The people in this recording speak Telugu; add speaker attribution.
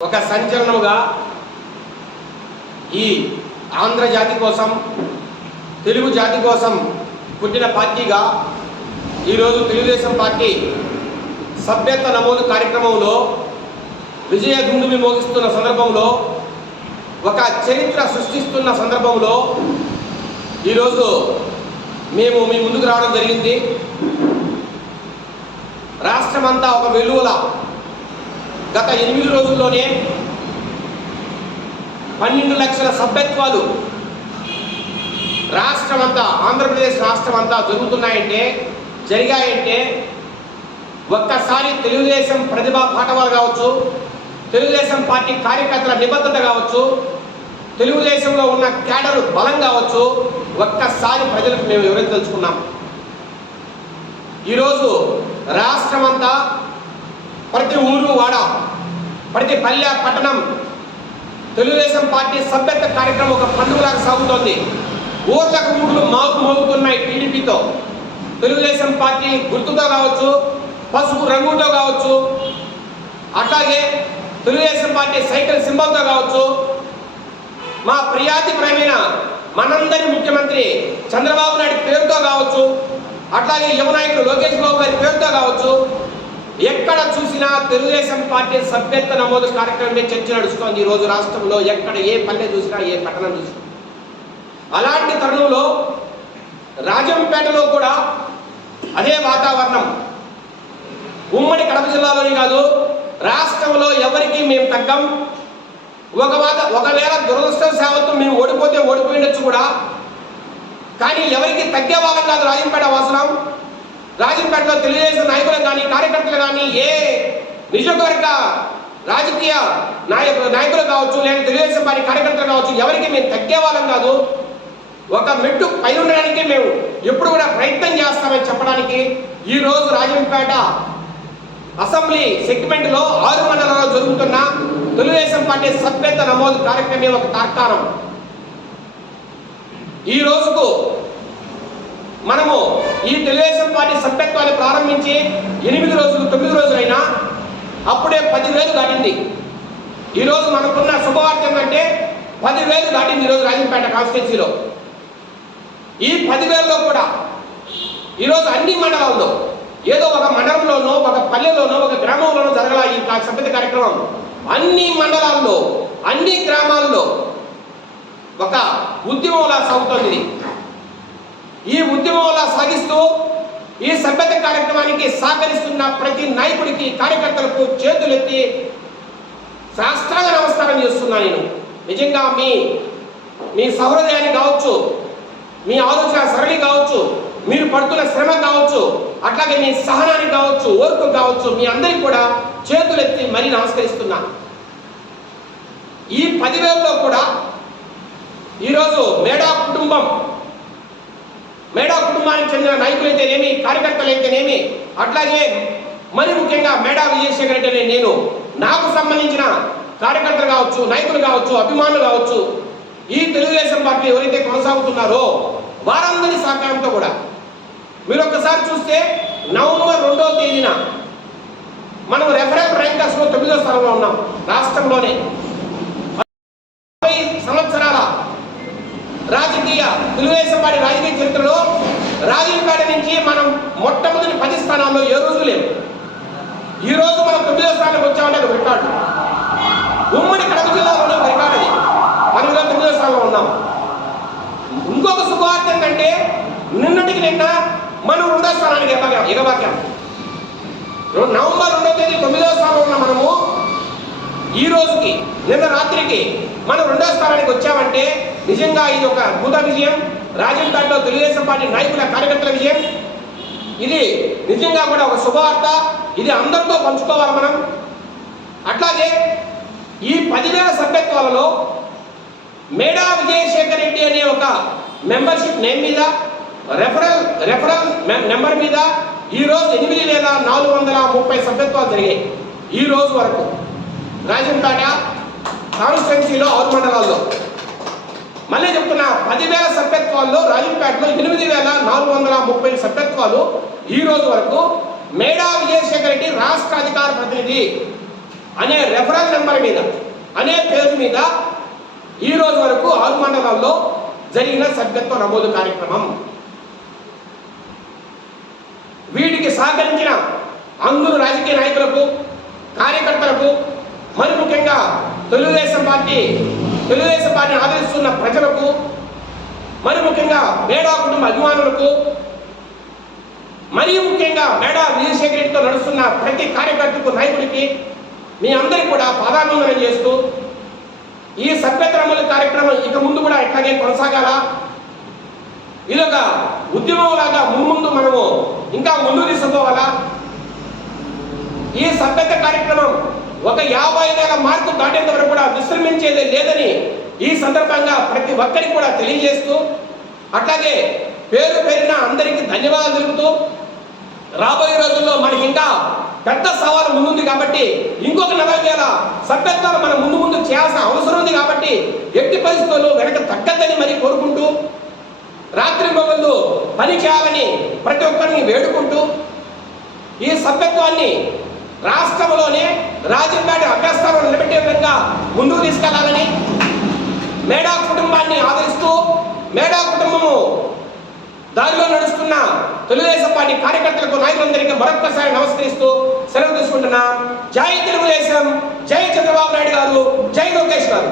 Speaker 1: ఒక సంచలనముగా ఈ ఆంధ్ర జాతి కోసం తెలుగు జాతి కోసం పుట్టిన పార్టీగా ఈరోజు తెలుగుదేశం పార్టీ సభ్యత్వ నమోదు కార్యక్రమంలో విజయ దుందుమి మోగిస్తున్న సందర్భంలో ఒక చరిత్ర సృష్టిస్తున్న సందర్భంలో ఈరోజు మేము మీ ముందుకు రావడం జరిగింది. రాష్ట్రమంతా ఒక వెలువల గత ఎనిమిది రోజుల్లోనే పన్నెండు లక్షల సభ్యత్వాలు రాష్ట్రం అంతా ఆంధ్రప్రదేశ్ రాష్ట్రం అంతా జరుగుతున్నాయంటే జరిగాయంటే ఒక్కసారి తెలుగుదేశం ప్రతిభా పాఠవాలు కావచ్చు తెలుగుదేశం పార్టీ కార్యకర్తల నిబద్ధత కావచ్చు తెలుగుదేశంలో ఉన్న క్యాడర్ బలం కావచ్చు ఒక్కసారి ప్రజలకు మేము వివరించదలుచుకున్నాం. ఈరోజు రాష్ట్రమంతా ప్రతి ఊరు వాడ ప్రతి పల్లె పట్టణం తెలుగుదేశం పార్టీ సభ్యత్వ కార్యక్రమం ఒక పండుగలాగా సాగుతోంది. ఊర్లకు ఊర్లు మాకు మోగుతున్నాయి టీడీపీతో. తెలుగుదేశం పార్టీ గుర్తుతో కావచ్చు పసుపు రంగుతో కావచ్చు అట్లాగే తెలుగుదేశం పార్టీ సైకిల్ సింబల్తో కావచ్చు. మా ప్రియాతి ప్రేమైన మనందరి ముఖ్యమంత్రి చంద్రబాబు నాయుడు పేరుతో కావచ్చు అట్లాగే యువనాయకుడు లోకేష్ బాబు గారి పేరుతో కావచ్చు ఎక్కడ చూసినా తెలుగుదేశం పార్టీ సభ్యత్వ నమోదు కార్యక్రమమే చర్చ నడుస్తోంది. ఈరోజు రోజు రాష్ట్రంలో ఎక్కడ ఏ పల్లె చూసినా ఏ పట్టణం చూసినా. అలాంటి తరుణంలో రాజంపేటలో కూడా అదే వాతావరణం. ఉమ్మడి కడప జిల్లాలోనే కాదు రాష్ట్రంలో ఎవరికి మేము తగ్గం. ఒక వాత ఒకవేళ దురదృష్టం సేవతో మేము ఓడిపోతే ఓడిపోయిండొచ్చు కూడా. కానీ ఎవరికి తగ్గే వాళ్ళం కాదు రాజంపేట అవసరం రాజంపేటలో తెలుగుదేశం నాయకులు కానీ కార్యకర్తలు కానీ ఏ నియోజకవర్గ రాజకీయ నాయకులు నాయకులు కావచ్చు లేదా తెలుగుదేశం పార్టీ కార్యకర్తలు కావచ్చు ఎవరికి మేము తగ్గే వాళ్ళం కాదు. ఒక మెట్టు పై ఉండడానికి మేము ఎప్పుడు కూడా ప్రయత్నం చేస్తామని చెప్పడానికి ఈ రోజు రాజంపేట అసెంబ్లీ సెగ్మెంట్లో ఆరు మండలంలో జరుగుతున్న తెలుగుదేశం పార్టీ సభ్యత నమోదు కార్యక్రమం ఒక తార్కాణం. ఈ రోజుకు మనము ఈ తెలుగుదేశం పార్టీ సభ్యత్వాన్ని ప్రారంభించి ఎనిమిది రోజులు తొమ్మిది రోజులైనా అప్పుడే పదివేలు దాటింది. ఈరోజు మనకున్న శుభవార్త ఏంటంటే పదివేలు దాటింది ఈరోజు రాజంపేట కాన్స్టిట్యున్సీలో. ఈ పదివేలలో కూడా ఈరోజు అన్ని మండలాల్లో ఏదో ఒక మండలంలోనో ఒక పల్లెలోనో ఒక గ్రామంలోనో జరగల ఈ సభ్యత కార్యక్రమం. అన్ని మండలాల్లో అన్ని గ్రామాల్లో ఒక ఉద్యమంలా సాగుతోంది. ఈ ఉద్యమంలా సాగిస్తూ ఈ సభ్యత కార్యక్రమానికి సహకరిస్తున్న ప్రతి నాయకుడికి కార్యకర్తలకు చేతులెత్తి శాస్త్రాంగ నమస్కారం చేస్తున్నా నేను. నిజంగా మీ మీ సహృదయాన్ని కావచ్చు మీ ఆలోచన సరళి కావచ్చు మీరు పడుతున్న శ్రమ కావచ్చు అట్లాగే మీ సహనాన్ని కావచ్చు ఓర్పు కావచ్చు మీ అందరికి కూడా చేతులెత్తి మరీ నమస్కరిస్తున్నా. ఈ పదివేలలో కూడా ఈరోజు మేడా కుటుంబం మేడా కుటుంబానికి చెందిన నాయకులైతేనేమి కార్యకర్తలైతేనేమి అట్లాగే మరి ముఖ్యంగా మేడా విజయశేఖర్ రెడ్డి నేను నాకు సంబంధించిన కార్యకర్తలు కావచ్చు నాయకులు కావచ్చు అభిమానులు కావచ్చు ఈ తెలుగుదేశం పార్టీ ఎవరైతే కొనసాగుతున్నారో వారందరి సహకారంతో కూడా. మీరు ఒక్కసారి చూస్తే నవంబర్ రెండవ తేదీన మనం రెఫరల్ ర్యాంకర్స్లో తొమ్మిదో స్థానంలో ఉన్నాం రాష్ట్రంలోనే ముప్పై సంవత్సరాల రాజకీయ తెలుగుదేశం పార్టీ రాజకీయ చరిత్రలో రాజంపేట నుంచి మనం మొట్టమొదటి పది స్థానాల్లో ఏ రోజు లేవు? ఈ రోజు మనం తొమ్మిదో స్థానానికి వచ్చామంటే అది రికార్డు. ఉమ్మడి కడప జిల్లాలోనే ఒక రికార్డు అది. మనం ఇలా తొమ్మిదో స్థానంలో ఉన్నాం. ఇంకొక శుభవార్త ఏంటంటే నిన్నటికి నిన్న మనం రెండో స్థానానికి ఎగబాకాం ఎగబాకాం నవంబర్ రెండో తేదీ తొమ్మిదో స్థానంలో ఉన్న మనము ఈ రోజుకి నిన్న రాత్రికి మనం రెండో స్థానానికి వచ్చామంటే నిజంగా ఇది ఒక అద్భుత విజయం. రాజంపేటలో తెలుగుదేశం పార్టీ నాయకుల కార్యకర్తల విజయం. ఇది నిజంగా కూడా ఒక శుభవార్త. ఇది అందరితో పంచుకోవాలి మనం. అట్లాగే ఈ పదివేల సభ్యత్వాలలో మేడా విజయశేఖర్ రెడ్డి అనే ఒక మెంబర్షిప్ నేమ్ మీద రెఫరల్ రెఫరల్ నెంబర్ మీద ఈ రోజు ఎనిమిది లేదా నాలుగు వందల ముప్పై సభ్యత్వాలు జరిగాయి. ఈ రోజు వరకు రాజంపేట కాన్స్టిట్యున్సీలో ఆరు మండలాల్లో. మళ్ళీ చెప్తున్నా పదివేల సభ్యత్వాల్లో రాజంపేటలో ఎనిమిది వేల నాలుగు వందల ముప్పై సభ్యత్వాలు ఈ రోజు వరకు మేడా విజయశేఖర్ రెడ్డి రాష్ట్ర అధికార ప్రతినిధి అనే రెఫరల్ నెంబర్ మీద అనే పేరు మీద ఈ రోజు వరకు ఆరు మండలాల్లో జరిగిన సభ్యత్వ నమోదు కార్యక్రమం. వీటికి సహకరించిన అందరు రాజకీయ నాయకులకు కార్యకర్తలకు మరి ముఖ్యంగా తెలుగుదేశం పార్టీ తెలుగుదేశం పార్టీని ఆదరిస్తున్న ప్రజలకు మరి ముఖ్యంగా మేడా కుటుంబ అభిమానులకు మరీ ముఖ్యంగా మేడా విజయశేఖర రెడ్డితో నడుస్తున్న ప్రతి కార్యకర్తకు నాయకుడికి మీ అందరికీ కూడా పాదాభివందనం చేస్తూ ఈ సభ్యత అమలు కార్యక్రమం ఇక ముందు కూడా ఇట్లాగే కొనసాగాల? ఇదొక ఉద్యమం లాగా ముందు మనము ఇంకా ముందు తీసుకోవాలా ఈ సభ్యత కార్యక్రమం ఒక యాభై ఐదేళ్ళ మార్కు దాటేంత వరకు కూడా విశ్రమించేది లేదని ఈ సందర్భంగా ప్రతి ఒక్కరికి కూడా తెలియజేస్తూ అట్లాగే పేరు పేరిన అందరికీ ధన్యవాదాలు తెలుపుతూ రాబోయే రోజుల్లో మనకి ఇంకా పెద్ద సవాలు ముందుంది కాబట్టి ఇంకొక నలభై వేల సభ్యత్వాలు మనం ముందు ముందు చేయాల్సిన అవసరం ఉంది కాబట్టి ఎట్టి పరిస్థితుల్లో వెనక తగ్గద్దని మరి కోరుకుంటూ రాత్రి మొగళ్ళు పని చేయాలని ప్రతి ఒక్కరిని వేడుకుంటూ ఈ సభ్యత్వాన్ని రాష్ట్రంలోనే రాజంపేట అభ్యస్థానం నిలబెట్టే విధంగా ముందుకు తీసుకెళ్ళాలని మేడా కుటుంబాన్ని ఆదరిస్తూ మేడా కుటుంబము దారిలో నడుస్తున్న తెలుగుదేశం పార్టీ కార్యకర్తలకు నాయకులందరికీ మరొక్కసారి నమస్కరిస్తూ సెలవు తీసుకుంటున్నా. జై తెలుగుదేశం జై చంద్రబాబు నాయుడు గారు జై లోకేష్ గారు.